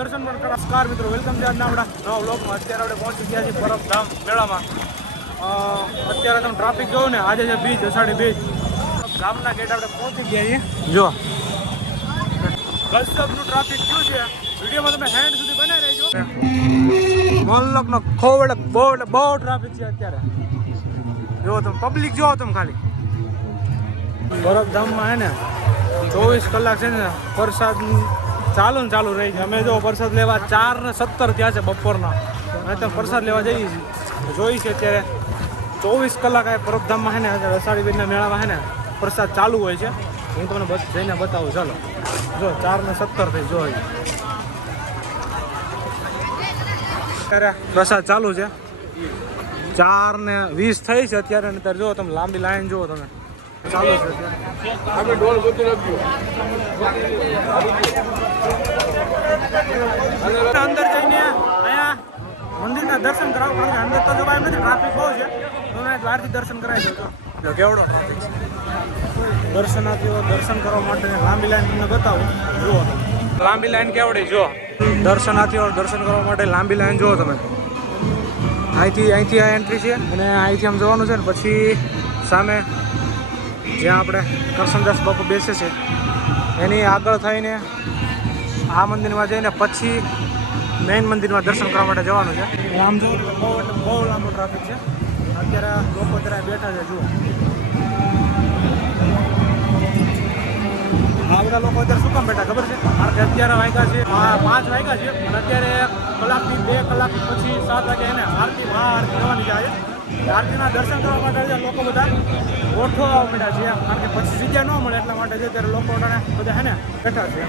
દર્શન પણ કરવા. નમસ્કાર મિત્રો, વેલકમ છે આજના આપણા નવા વ્લોગમાં. અત્યારે આપણે પહોંચી ગયા છીએ પરબધામ મેળામાં. અત્યારે તમે ટ્રાફિક જોવો ને, આજે છે બીચ, અષાઢી બીચ. ગામના ગેટ આપણે પહોંચી ગયા છીએ. જો ગજબનું ટ્રાફિક થયું છે. વિડીયોમાં તમે હેન્ડ સુધી બનાવી રહેજો. મોલકનો ખોવડ બહુ ટ્રાફિક છે અત્યારે. જો તમે પબ્લિક જોવો તમે ખાલી. પરબધામમાં હે ને 24 કલાક છે ને પ્રસાદ ચાલુ રહી છે. અમે જો પ્રસાદ લેવા 4:17 થયા છે બપોરના. અમે તો પ્રસાદ લેવા જઈએ છીએ. જોઈ છે અત્યારે 24 કલાક આ પરબધામમાં હે ને અષાઢી બીજના મેળામાં હે ને પ્રસાદ ચાલુ હોય છે. હું તમને જઈને બતાવું. ચાલો જો 4:17 થઈ જો અત્યારે પ્રસાદ ચાલુ છે. 4:20 થઈ છે અત્યારે. અત્યારે જો તમે લાંબી લાઈન જુઓ તમે ચાલુ છે આપણે ડોલ ગોતી રાખ્યું. અંદર જઈને અહીંયા મંદિરના દર્શન કરાવો, કારણ કે અંદર તો જવાય એમ નથી, ટ્રાફિક બહુ છે. તમે બહારથી દર્શન કરાવી દો. કેવડો દર્શનાર્થીઓ દર્શન કરવા માટે લાંબી લાઈન તમને બતાવું. જુઓ લાંબી લાઈન કેવડી. જો દર્શનાર્થીઓ દર્શન કરવા માટે લાંબી લાઈન જુઓ તમે. અહીંથી આ એન્ટ્રી છે અને અહીંથી આમ જવાનું છે ને પછી સામે જ્યાં આપણે કરશનદાસ બાપુ બેસે છે એની આગળ થઈને આ મંદિરમાં જઈને પછી મેઇન મંદિરમાં દર્શન કરવા માટે જવાનું છે. આમ જો બહુ લાંબો ટ્રાફિક છે. અત્યારે લોકો અત્યારે બેઠા છે. જુઓ આ બધા લોકો અત્યારે શું કામ બેઠા ખબર છે? કારણ કે અત્યારે વાગ્યા છે 5 વાગ્યા છે અને અત્યારે કલાકથી 2 કલાક પછી 7 વાગે એને આરતી થવાની જાય છે. આરતીના દર્શન કરવા માટે લોકો બધા ગોઠવા મળ્યા છે, કારણ કે પછી જગ્યા ન મળે એટલા માટે છે. ત્યારે લોકો બધા હે ને બેઠા છે.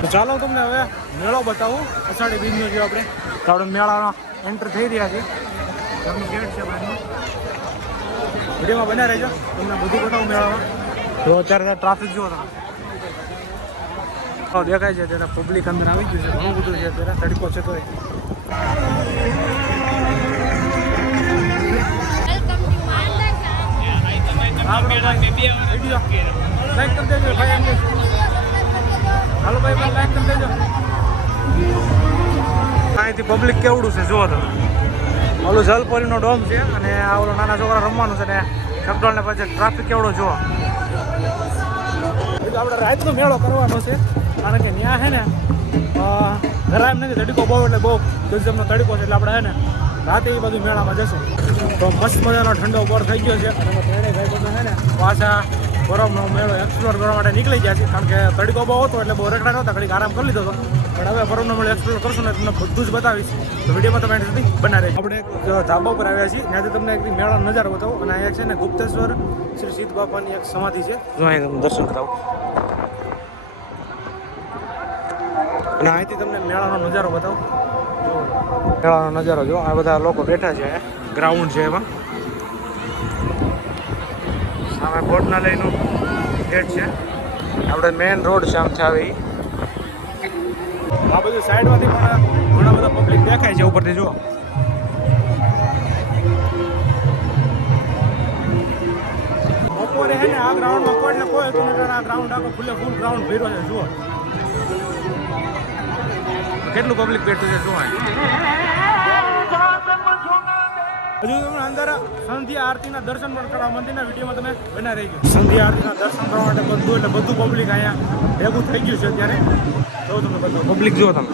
તો ચાલો તમને હવે મેળો બતાવું. અષાઢી બીજનો જે આપણે મેળામાં એન્ટર થઈ રહ્યા છીએ. ઘરનું ગેટ છે બહારનું. વિડીયોમાં બન્યા રહેજો, તમને બધું બતાવું મેળામાં. તો અત્યારે ટ્રાફિક જુઓ તમે દેખાય છે. ત્યારે પબ્લિક અંદર આવી ગયું છે, ઘણું બધું છે. અત્યારે તડકો છે તો અહીંથી પબ્લિક કેવડું છે જુઓ તમે. ઓલું જલપરીનો ડોમ છે અને આ ઓલો નાના છોકરા રમવાનું છે ને ચકડોળને પછી ટ્રાફિક કેવડો જુઓ. આપણે રાતનો મેળો કરવાનો છે, કારણ કે ત્યાં છે ને ઘરા એમ નથી, તડકો બહુ એટલે બહુ ગજબનો તડકો છે. એટલે આપણે છે ને રાતે એ બધું મેળામાં જશું. તો મસ્ત મજાનો ઠંડો બોર થઈ ગયો છે અને ત્રણેય ભાઈ બધું છે ને પાછા બરફનો મેળો એક્સપ્લોર કરવા માટે નીકળી ગયા છે. કારણ કે તડકો બહુ હતો એટલે બહુ રખડા નહોતા, ઘડીક આરામ કરી લીધો હતો. પણ હવે બરફનો મેળો એક્સપ્લોર કરશું ને તમને બધું જ બતાવીશ. તો વિડીયોમાં તમે એની સુધી બના રહે. આપણે એક ધાબા ઉપર આવ્યા છીએ, ત્યાંથી તમને એક મેળાનો નજારો બતાવું. અને અહીંયા છે ને ગુપ્તેશ્વર શ્રી સિદ્ધ બાપાની એક સમાધિ છે, જો અહીંયા તમને દર્શન કરાવું. અને અહીંથી તમને મેળાનો નજારો બતાવું. મેળાનો નજારો જો આ બધા લોકો બેઠા છે. ગ્રાઉન્ડ છે એમાં સામે બોટના લઈનું ગેટ છે. આપણે મેઇન રોડ છે આમથી આવી. આ બધું સાઈડમાંથી પણ ઘણા બધા પબ્લિક દેખાય છે ઉપરથી જુઓ. બપોરે છે ને આ ગ્રાઉન્ડમાં કોઈ ને કોઈ હતું, આ ગ્રાઉન્ડ આખો ફૂલ ગ્રાઉન્ડ ભર્યો છે. જુઓ કેટલું પબ્લિક બેઠું છે. શું હજુ તમે અંદર સંધ્યા આરતીના દર્શન પણ કરવા મંદિરના વિડીયોમાં તમે બના રહી ગયો. સંધ્યા આરતીના દર્શન કરવા માટે બધું એટલે બધું પબ્લિક અહીંયા ભેગું થઈ ગયું છે. અત્યારે જો તમે બધું પબ્લિક જુઓ તમે.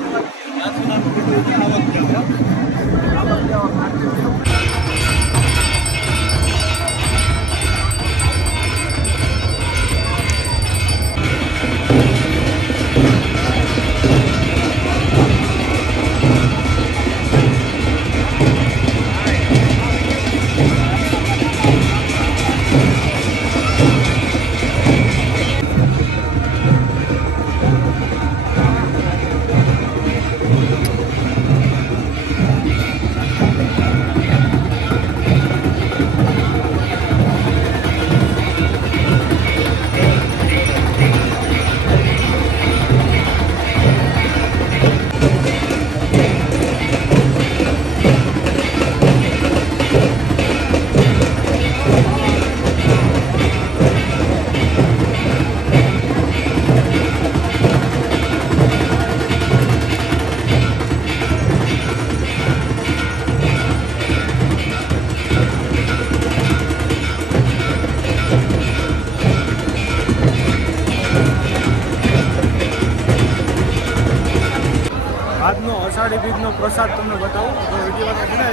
પ્રસાદ તમને બતાવું તો વિડીયોમાં તમને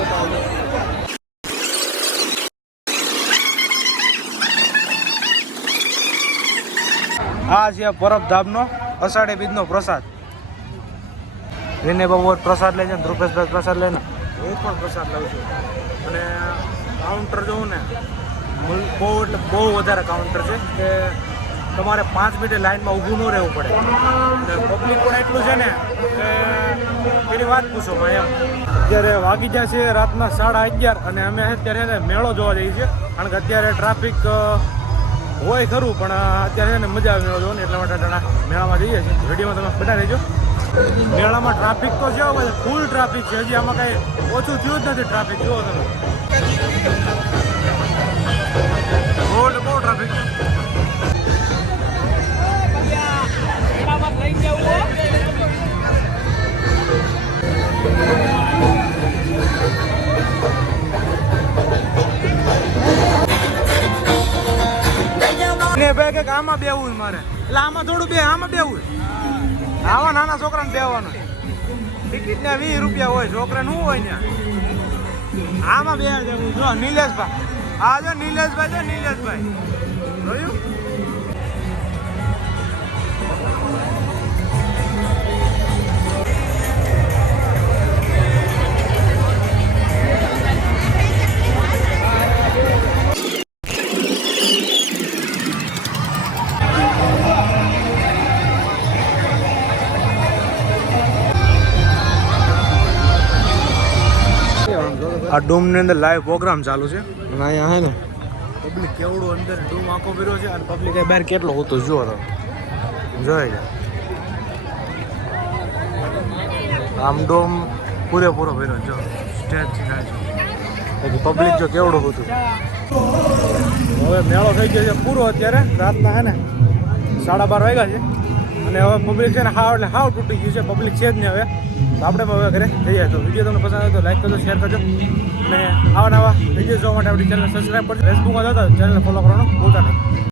બતાવું. આ છે પરબધામનો અષાઢી બીજનો પ્રસાદ. એને બહુ પ્રસાદ લે છે ને રૂપેશભાઈ પ્રસાદ લે ને હું પણ પ્રસાદ લઉં છું. અને કાઉન્ટર જોઉં ને બહુ એટલે બહુ વધારે કાઉન્ટર છે કે તમારે 5 મિનિટ લાઈનમાં ઊભું ન રહેવું પડે. અને પબ્લિક પણ એટલું છે ને કે એની વાત પૂછો ભાઈ એમ. અત્યારે વાગી ગયા છે રાતના 11:30 અને અમે અત્યારે મેળો જોવા જઈએ છીએ. કારણ કે અત્યારે ટ્રાફિક હોય ખરું પણ અત્યારે છે ને મજા આવે મેળો જોવાની, એટલા માટે મેળામાં જઈએ છીએ. વિડીયોમાં તમે બધા રહેજો. મેળામાં ટ્રાફિક તો છે ફૂલ ટ્રાફિક છે. હજી આમાં કાંઈ ઓછું થયું જ નથી ટ્રાફિક. જુઓ તમે બહુ ટ્રાફિક. ભાઈ કે આમાં બેવું મારે એટલે આમાં થોડું આમાં બેવું. આવા નાના છોકરાને બેવાનું ટિકિટ ને 20 રૂપિયા હોય. છોકરાને શું હોય ને આમાં બે જવું. જો નિલેશભાઈ, હા જો નિલેશભાઈ, જો નિલેશભાઈ જોયું. આ ડૂમની અંદર લાઈવ પ્રોગ્રામ ચાલુ છે અને અહીંયા હે ને પબ્લિક કેવડું અંદર ડૂમ આખો ભર્યો છે અને પબ્લિક બહાર કેટલો હોતો જુઓ તો જોઈ જાય. આમ ડોમ પૂરેપૂરો ભર્યો જો સ્ટેજથી ના જો પછી પબ્લિક જો કેવડું હતું. હવે મેળો થઈ ગયો છે પૂરો. અત્યારે રાતના હે ને 12:30 વાગ્યા છે અને હવે પબ્લિક છે ને હાવ તૂટી ગયું છે. પબ્લિક છે જ નહીં હવે. તો આપણે હવે ઘરે જઈએ. તો વિડીયો તમને પસંદ આવે તો લાઈક કરજો, શેર કરજો અને આવા નવા વિડીયો જોવા માટે આપણી ચેનલ સબસ્ક્રાઈબ કરજો. ફેસબુકમાં જતા ચેનલ ફોલો કરવાનું ભૂલતા નહીં.